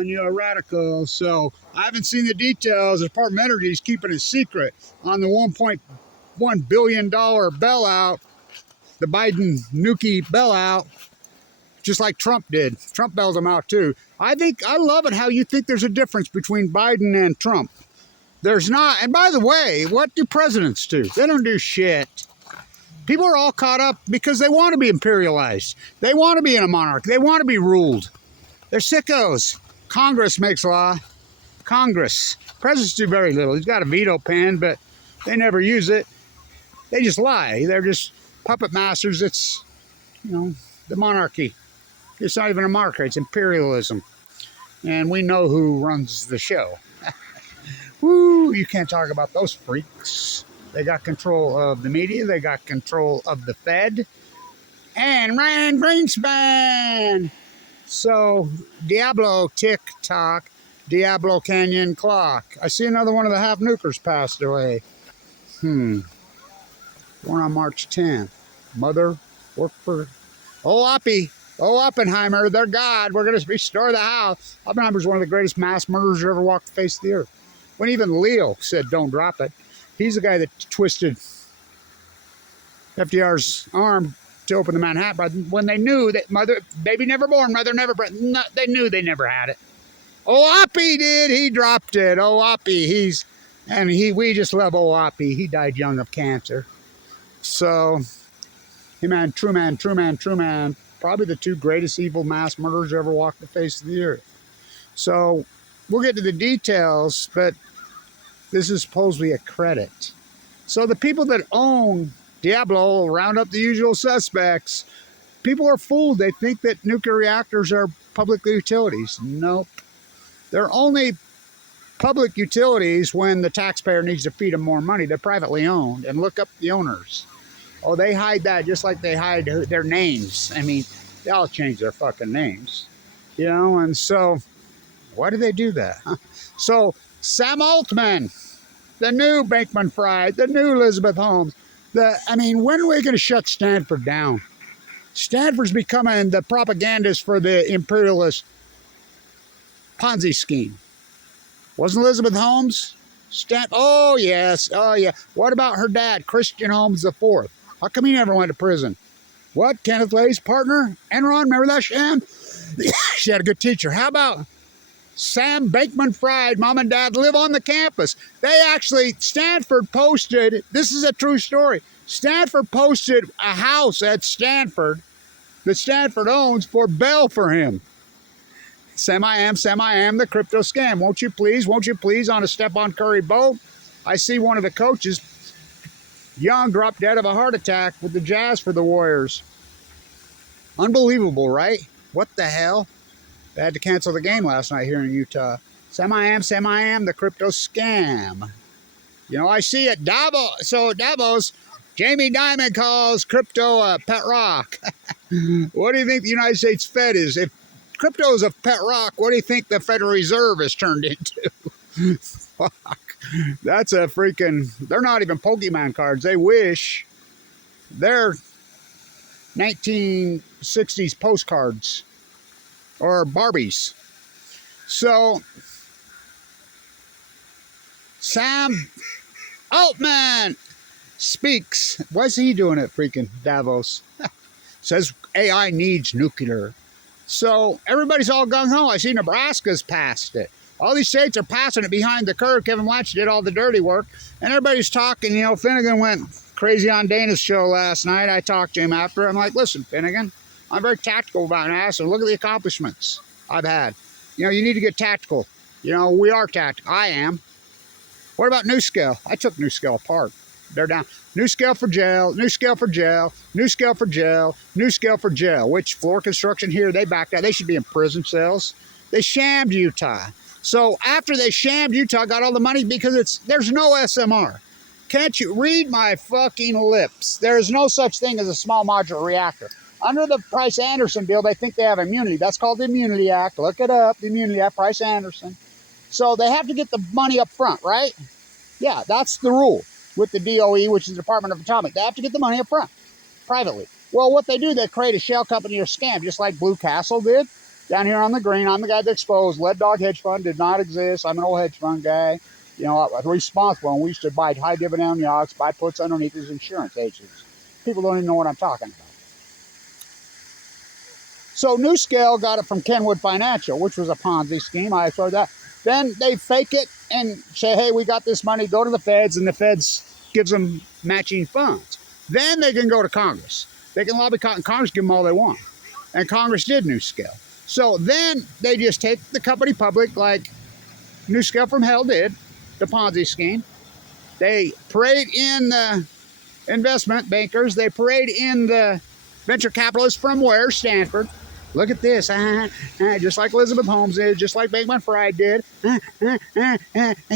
Altman, a radical. So I haven't seen the details. The Department of Energy is keeping it secret on the $1.1 billion bailout, the Biden Nuke bailout, just like Trump did. Trump bailed them out too. I love it how you think there's a difference between Biden and Trump. There's not. And by the way, what do presidents do? They don't do shit. People are all caught up because they want to be imperialized. They want to be in a monarch. They want to be ruled. They're sickos. Congress makes law. Congress. Presidents do very little. He's got a veto pen, but they never use it. They just lie. They're just puppet masters. It's, the monarchy. It's not even a monarchy. It's imperialism. And we know who runs the show. Woo, you can't talk about those freaks. They got control of the media. They got control of the Fed. And Ryan Greenspan. So, Diablo tick-tock, Diablo Canyon clock. I see another one of the half-nukers passed away. Born on March 10th. Mother worked for Oppenheimer, they're God. We're going to restore the house. Oppenheimer's one of the greatest mass murderers who ever walked the face of the earth. When even Leo said, don't drop it. He's the guy that twisted FDR's arm to open the Manhattan when they knew that baby never born, mother never bred. No, they knew they never had it. Oppie did. He dropped it. Oppie. We just love Oppie. He died young of cancer. So, true man. Probably the two greatest evil mass murderers who ever walked the face of the earth. So, we'll get to the details, but this is supposedly a credit. So the people that own Diablo round up the usual suspects. People are fooled. They think that nuclear reactors are public utilities. Nope. They're only public utilities when the taxpayer needs to feed them more money. They're privately owned. And look up the owners. Oh, they hide that just like they hide their names. I mean, they all change their fucking names. And so, why do they do that? Huh? So, Sam Altman, the new Bankman-Fried, the new Elizabeth Holmes. When are we going to shut Stanford down? Stanford's becoming the propagandist for the imperialist Ponzi scheme. Wasn't Elizabeth Holmes? Oh, yes. Oh, yeah. What about her dad, Christian Holmes IV? How come he never went to prison? What? Kenneth Lay's partner? Enron, remember that sham? She had a good teacher. How about Sam Bankman-Fried, mom and dad live on the campus? Stanford posted, this is a true story. Stanford posted a house at Stanford that Stanford owns for bail for him. Sam I am, the crypto scam. Won't you please, on a Stephon Curry boat? I see one of the coaches, young, dropped dead of a heart attack with the Jazz for the Warriors. Unbelievable, right? What the hell? They had to cancel the game last night here in Utah. Sam I am, the crypto scam. I see at Davos. So Davos, Jamie Dimon calls crypto a pet rock. What do you think the United States Fed is? If crypto is a pet rock, what do you think the Federal Reserve has turned into? Fuck. That's a freaking... They're not even Pokemon cards. They wish. They're 1960s postcards. Or Barbies. So, Sam Altman speaks. Why's he doing it, freaking Davos? Says AI needs nuclear. So, everybody's all gung-ho. I see Nebraska's passed it. All these states are passing it behind the curve. Kevin Blanchett did all the dirty work. And everybody's talking. Finnegan went crazy on Dana's show last night. I talked to him after. I'm like, listen, Finnegan, I'm very tactical about NASA. Look at the accomplishments I've had. You need to get tactical. We are tactical. I am. What about NuScale? I took NuScale apart. They're down. NuScale for jail, NuScale for jail, NuScale for jail, NuScale for jail. Which floor construction here, they backed out. They should be in prison cells. They shammed Utah. So after they shammed Utah, got all the money because there's no SMR. Can't you read my fucking lips? There is no such thing as a small modular reactor. Under the Price-Anderson bill, they think they have immunity. That's called the Immunity Act. Look it up, the Immunity Act, Price-Anderson. So they have to get the money up front, right? Yeah, that's the rule with the DOE, which is the Department of Atomic. They have to get the money up front, privately. Well, what they do, they create a shell company or scam, just like Blue Castle did. Down here on the green, I'm the guy that exposed Lead Dog Hedge Fund did not exist. I'm an old hedge fund guy. You know, I was responsible, and we used to buy high dividend yachts, buy puts underneath as insurance agents. People don't even know what I'm talking about. So New Scale got it from Kenwood Financial, which was a Ponzi scheme. I saw that. Then they fake it and say, hey, we got this money, go to the feds, and the feds gives them matching funds. Then they can go to Congress. They can lobby Congress, give them all they want. And Congress did New Scale. So then they just take the company public like New Scale from Hell did, the Ponzi scheme. They parade in the investment bankers. They parade in the venture capitalists from where? Stanford. Look at this, just like Elizabeth Holmes did, just like Bankman Fried did. And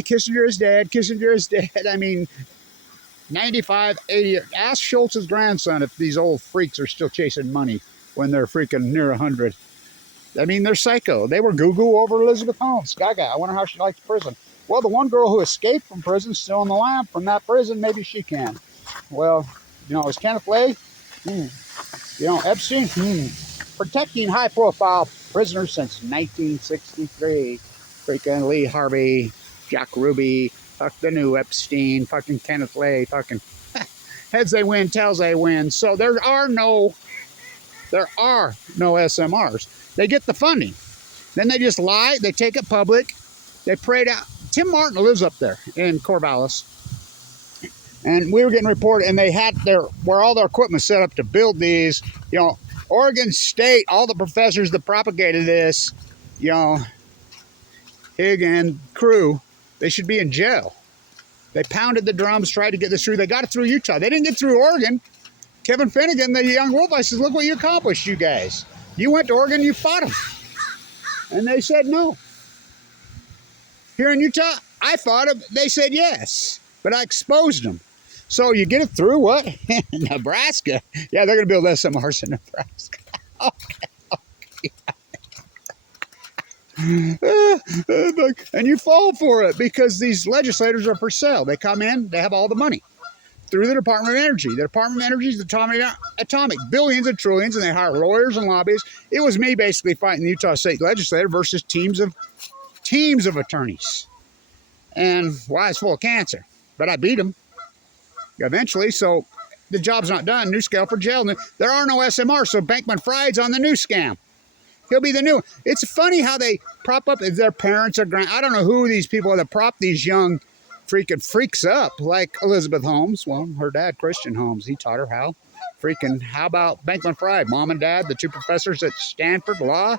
Kissinger is dead, Kissinger is dead. I mean, 95, 80. Ask Schultz's grandson if these old freaks are still chasing money when they're freaking near 100. I mean, they're psycho. They were goo-goo over Elizabeth Holmes. Gaga. I wonder how she likes prison. Well, the one girl who escaped from prison is still in the lab from that prison. Maybe she can. Well, you know, is Kenneth Lay? You know, Epstein? Protecting high-profile prisoners since 1963. Freaking Lee Harvey, Jack Ruby, fuck the new Epstein, fucking Kenneth Lay, fucking heads they win, tails they win. So there are no SMRs. They get the funding. Then they just lie. They take it public. They parade out. Tim Martin lives up there in Corvallis. And we were getting reported, and they had where all their equipment set up to build these, you know, Oregon State, all the professors that propagated this, you know, Hig and crew, they should be in jail. They pounded the drums, tried to get this through. They got it through Utah. They didn't get through Oregon. Kevin Finnegan, the young wolf, I said, look what you accomplished, you guys. You went to Oregon, you fought them. And they said no. Here in Utah, I fought them. They said yes, but I exposed them. So you get it through what? Nebraska. Yeah, they're going to build SMRs in Nebraska. Okay. And you fall for it because these legislators are for sale. They come in, they have all the money through the Department of Energy. The Department of Energy is atomic, billions and trillions, and they hire lawyers and lobbyists. It was me basically fighting the Utah State Legislature versus teams of attorneys. And why it's full of cancer. But I beat them eventually, so the job's not done. New Scale for jail. There are no SMRs, so Bankman Fried's on the new scam. He'll be the new. It's funny how they prop up their parents or I don't know who these people are that prop these young freaking freaks up, like Elizabeth Holmes. Well, her dad, Christian Holmes, he taught her how. How about Bankman Fried? Mom and dad, the two professors at Stanford Law,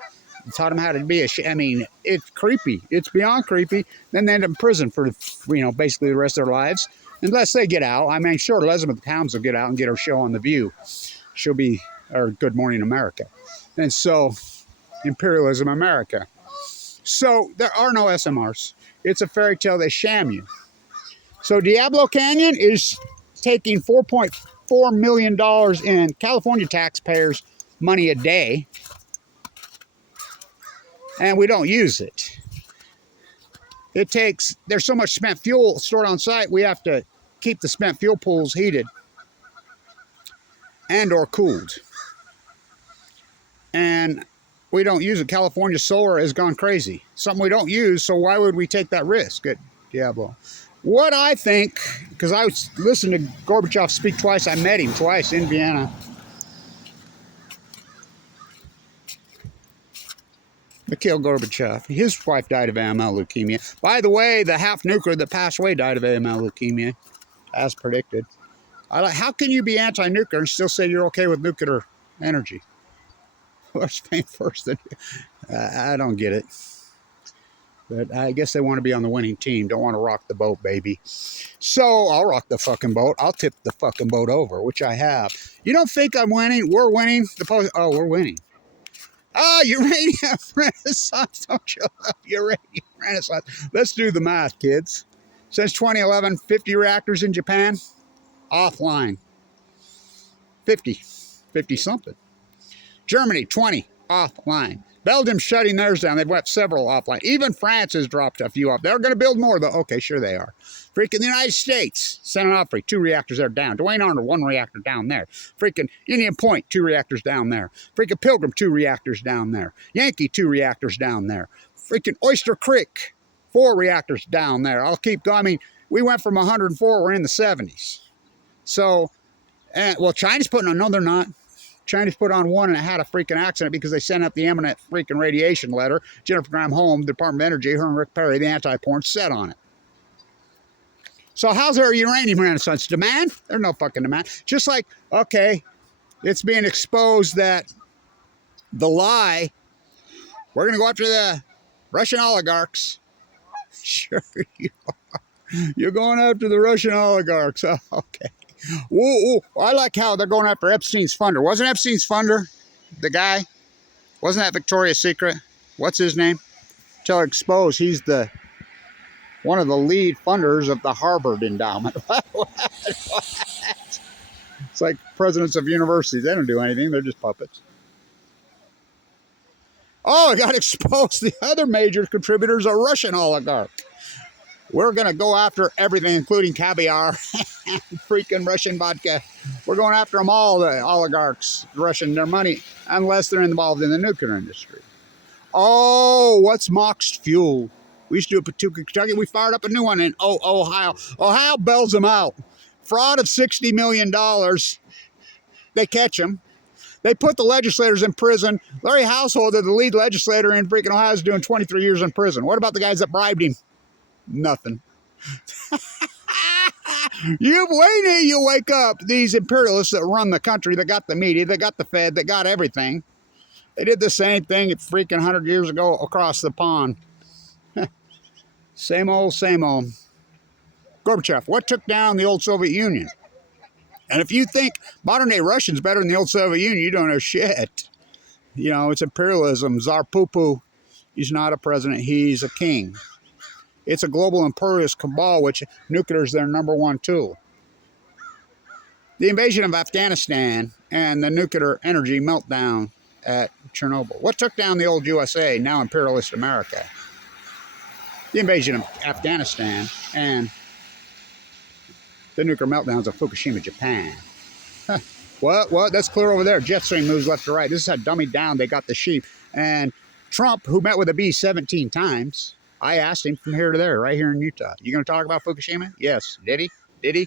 taught them how to be I mean, it's creepy. It's beyond creepy. Then they end up in prison for, you know, basically the rest of their lives. Unless they get out. I mean, sure, Elizabeth Helms will get out and get her show on The View. She'll be, or Good Morning America. And so, Imperialism America. So, there are no SMRs. It's a fairy tale. They sham you. So, Diablo Canyon is taking $4.4 million in California taxpayers' money a day. And we don't use it. There's so much spent fuel stored on site, we have to keep the spent fuel pools heated and or cooled. And we don't use it. California solar has gone crazy. Something we don't use, so why would we take that risk at Diablo? What I think, because I listened to Gorbachev speak twice, I met him twice in Vienna. Mikhail Gorbachev. His wife died of AML leukemia. By the way, the half-nuker that passed away died of AML leukemia, as predicted. How can you be anti-nuclear and still say you're okay with nuclear energy? What's came first? I don't get it. But I guess they want to be on the winning team. Don't want to rock the boat, baby. So I'll rock the fucking boat. I'll tip the fucking boat over, which I have. You don't think I'm winning? We're winning. Oh, we're winning. Ah, uranium renaissance. Don't you love uranium renaissance? Let's do the math, kids. Since 2011, 50 reactors in Japan, offline. 50 something. Germany, 20, offline. Belgium's shutting theirs down. They've left several offline. Even France has dropped a few off. They're going to build more, though. Okay, sure they are. Freaking the United States, San Onofre, 2 reactors there down. Duane Arnold, 1 reactor down there. Freaking Indian Point, 2 reactors down there. Freaking Pilgrim, 2 reactors down there. Yankee, 2 reactors down there. Freaking Oyster Creek, 4 reactors down there. I'll keep going. I mean, we went from 104, we're in the 70s. So, well, China's putting on, no, they're not. China's put on 1 and it had a freaking accident because they sent out the imminent freaking radiation letter. Jennifer Graham Holmes, Department of Energy, her and Rick Perry, the anti-porn, set on it. So how's there a uranium renaissance? Demand? There's no fucking demand. Just like, okay, it's being exposed that the lie, we're going to go after the Russian oligarchs. Sure you are. You're going after the Russian oligarchs. Oh, okay. Whoa, I like how they're going after Epstein's funder. Wasn't Epstein's funder the guy? Wasn't that Victoria's Secret? What's his name? Till exposed, he's the one of the lead funders of the Harvard endowment. It's like presidents of universities. They don't do anything. They're just puppets. Oh, it got exposed. The other major contributor is a Russian oligarch. We're going to go after everything, including caviar and freaking Russian vodka. We're going after them all, the oligarchs, Russian, their money, unless they're involved in the nuclear industry. Oh, what's Moxed Fuel? We used to do it in Paducah, Kentucky. We fired up a new one in Ohio. Ohio bails them out. Fraud of $60 million. They catch them. They put the legislators in prison. Larry Householder, the lead legislator in freaking Ohio, is doing 23 years in prison. What about the guys that bribed him? Nothing. You wake up. These imperialists that run the country, that got the media, that got the Fed, that got everything. They did the same thing at freaking 100 years ago across the pond. Same old, same old. Gorbachev, what took down the old Soviet Union? And if you think modern day Russians better than the old Soviet Union, you don't know shit. You know, it's imperialism. Tsar Poo-Poo, he's not a president, he's a king. It's a global imperialist cabal, which nuclear is their #1 tool. The invasion of Afghanistan and the nuclear energy meltdown at Chernobyl. What took down the old USA, now imperialist America? The invasion of Afghanistan and the nuclear meltdowns of Fukushima, Japan. Huh. What? That's clear over there. Jet stream moves left to right. This is how dummied down they got the sheep. And Trump, who met with a bee 17 times, I asked him from here to there, right here in Utah. You going to talk about Fukushima? Yes. Did he? Did he?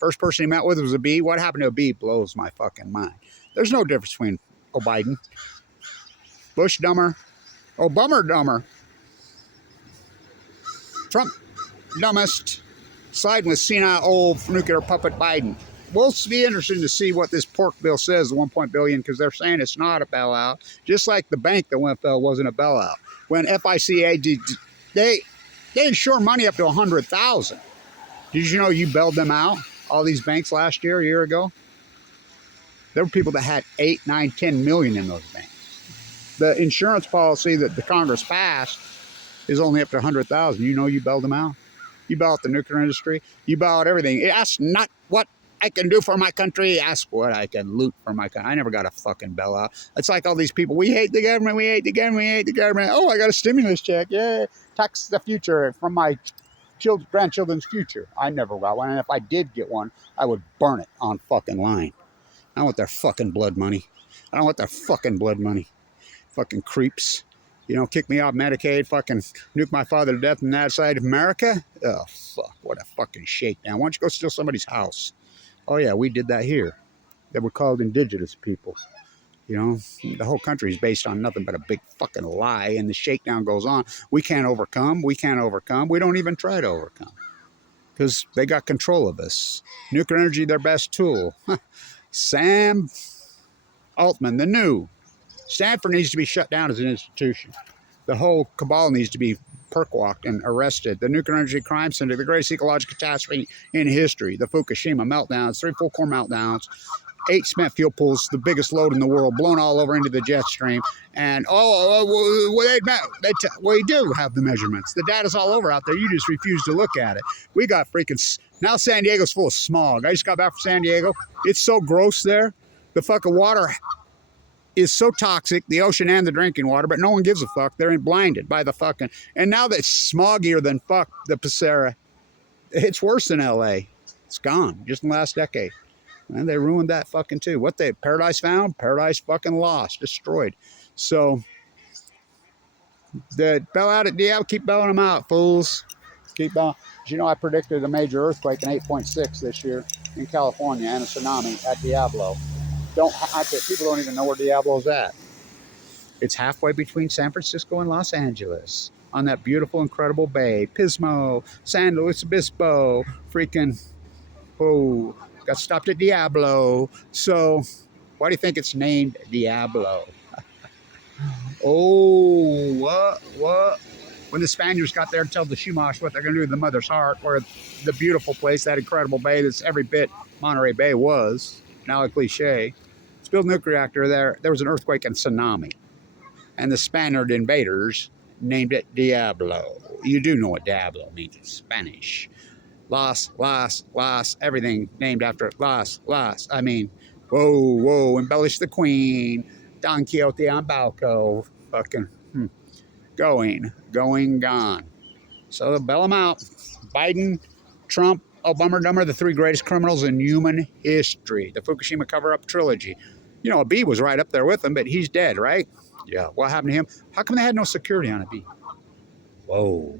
First person he met with was a bee. What happened to a bee blows my fucking mind. There's no difference between Biden, Bush dumber, Obama dumber, Trump dumbest, siding with senile old nuclear puppet Biden. We'll be interested to see what this pork bill says, the $1 billion, because they're saying it's not a bailout, just like the bank that went fell wasn't a bailout. When FICA did, they insure money up to $100,000. Did you know you bailed them out? All these banks last year, a year ago? There were people that had 8, 9, 10 million in those banks. The insurance policy that the Congress passed is only up to $100,000. You know you bailed them out? You bail out the nuclear industry. You bail out everything. Ask not what I can do for my country. Ask what I can loot for my country. I never got a fucking bailout. It's like all these people. We hate the government. We hate the government. We hate the government. Oh, I got a stimulus check. Yeah. Tax the future from my grandchildren's future. I never got one. And if I did get one, I would burn it on fucking line. I don't want their fucking blood money. I don't want their fucking blood money. Fucking creeps. You know, kick me off Medicaid, fucking nuke my father to death on that side of America. Oh, fuck. What a fucking shakedown. Why don't you go steal somebody's house? Oh, yeah, we did that here. They were called indigenous people. You know, the whole country is based on nothing but a big fucking lie, and the shakedown goes on. We can't overcome. We can't overcome. We don't even try to overcome because they got control of us. Nuclear energy, their best tool. Sam Altman, the new. Stanford needs to be shut down as an institution. The whole cabal needs to be perk-walked and arrested. The Nuclear Energy Crime Center, the greatest ecological catastrophe in history. The Fukushima meltdowns, 3 full core meltdowns, 8 spent fuel pools, the biggest load in the world, blown all over into the jet stream. And, we do have the measurements. The data's all over out there. You just refuse to look at it. We got freaking... Now San Diego's full of smog. I just got back from San Diego. It's so gross there. The fucking water... is so toxic, the ocean and the drinking water, but no one gives a fuck. They're blinded by the fucking, and now that it's smoggier than fuck, the Passera, it's worse than LA. It's gone just in the last decade. And they ruined that fucking too. What they, paradise found, paradise fucking lost, destroyed. So, the bail out at Diablo, keep bailing them out, fools. Keep bailing. You know, I predicted a major earthquake in 8.6 this year in California and a tsunami at Diablo. People don't even know where Diablo's at. It's halfway between San Francisco and Los Angeles on that beautiful, incredible bay. Pismo, San Luis Obispo, freaking, oh, got stopped at Diablo. So, why do you think it's named Diablo? Oh, what? When the Spaniards got there to tell the Chumash what they're going to do to the Mother's Heart, where the beautiful place, that incredible bay that's every bit Monterey Bay was, now a cliche, spilled a nuclear reactor there. There was an earthquake and tsunami. And the Spaniard invaders named it Diablo. You do know what Diablo means in Spanish. Las, everything named after it. Las. I mean, whoa, embellish the queen. Don Quixote on Balco. Fucking, gone. So they'll bail them out. Biden, Trump, Obama, the three greatest criminals in human history. The Fukushima cover-up trilogy. You know, a B was right up there with him, but he's dead, right? Yeah. What happened to him? How come they had no security on a B? Whoa.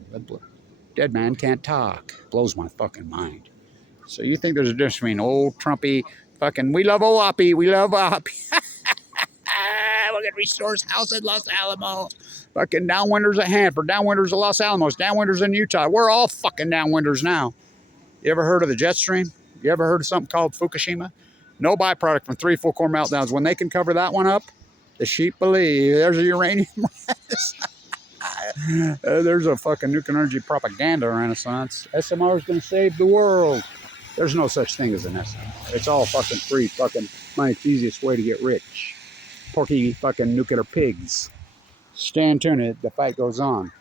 Dead man can't talk. Blows my fucking mind. So you think there's a difference between old Trumpy fucking, we love Oapi, we love Oapi. We're going to restore his house in Los Alamos. Fucking downwinders at Hanford, downwinders at Los Alamos, downwinders in Utah. We're all fucking downwinders now. You ever heard of the jet stream? You ever heard of something called Fukushima? No byproduct from 3 full core meltdowns. When they can cover that one up, the sheep believe. There's a uranium there's a fucking nuclear energy propaganda renaissance. SMR is going to save the world. There's no such thing as an SMR. It's all fucking free fucking money. It's the easiest way to get rich. Porky fucking nuclear pigs. Stand tuned. The fight goes on.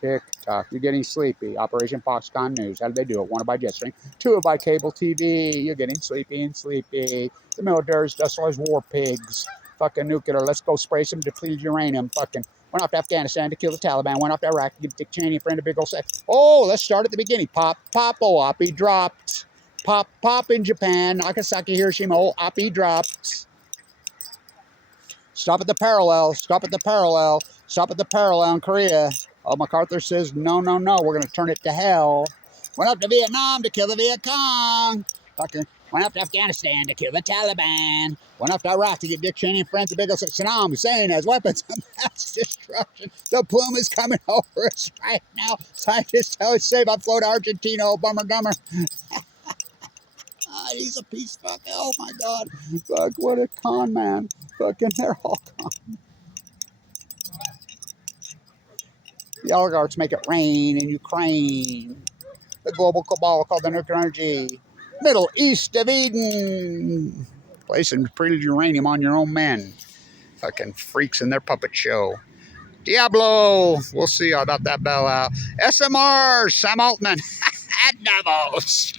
Tick tock. You're getting sleepy. Operation Foxconn News. How did they do it? 1 by Jetstream. 2 by cable TV. You're getting sleepy. The military's just as war pigs. Fucking nuclear. Let's go spray some depleted uranium. Fucking went off to Afghanistan to kill the Taliban. Went off to Iraq to give Dick Cheney a friend a big old sex. Oh, let's start at the beginning. Pop, Oapi dropped. Pop in Japan. Nagasaki, Hiroshima. Oh, Oapi dropped. Stop at the parallel in Korea. Oh, MacArthur says, no, we're going to turn it to hell. Went up to Vietnam to kill the Viet Cong. Fucking went up to Afghanistan to kill the Taliban. Went up to Iraq to get Dick Cheney and friends the big old Saddam Hussein has weapons of mass destruction. The plume is coming over us right now. Scientists tell us safe. I flew to Argentina, oh, bummer dumber. He's a piece of fuck. Oh my God. Fuck, what a con man. Fucking, they're all con. The oligarchs make it rain in Ukraine. The global cabal called the nuclear energy. Middle East of Eden. Placing depleted uranium on your own men. Fucking freaks in their puppet show. Diablo. We'll see about that bailout. SMR. Sam Altman. At Davos.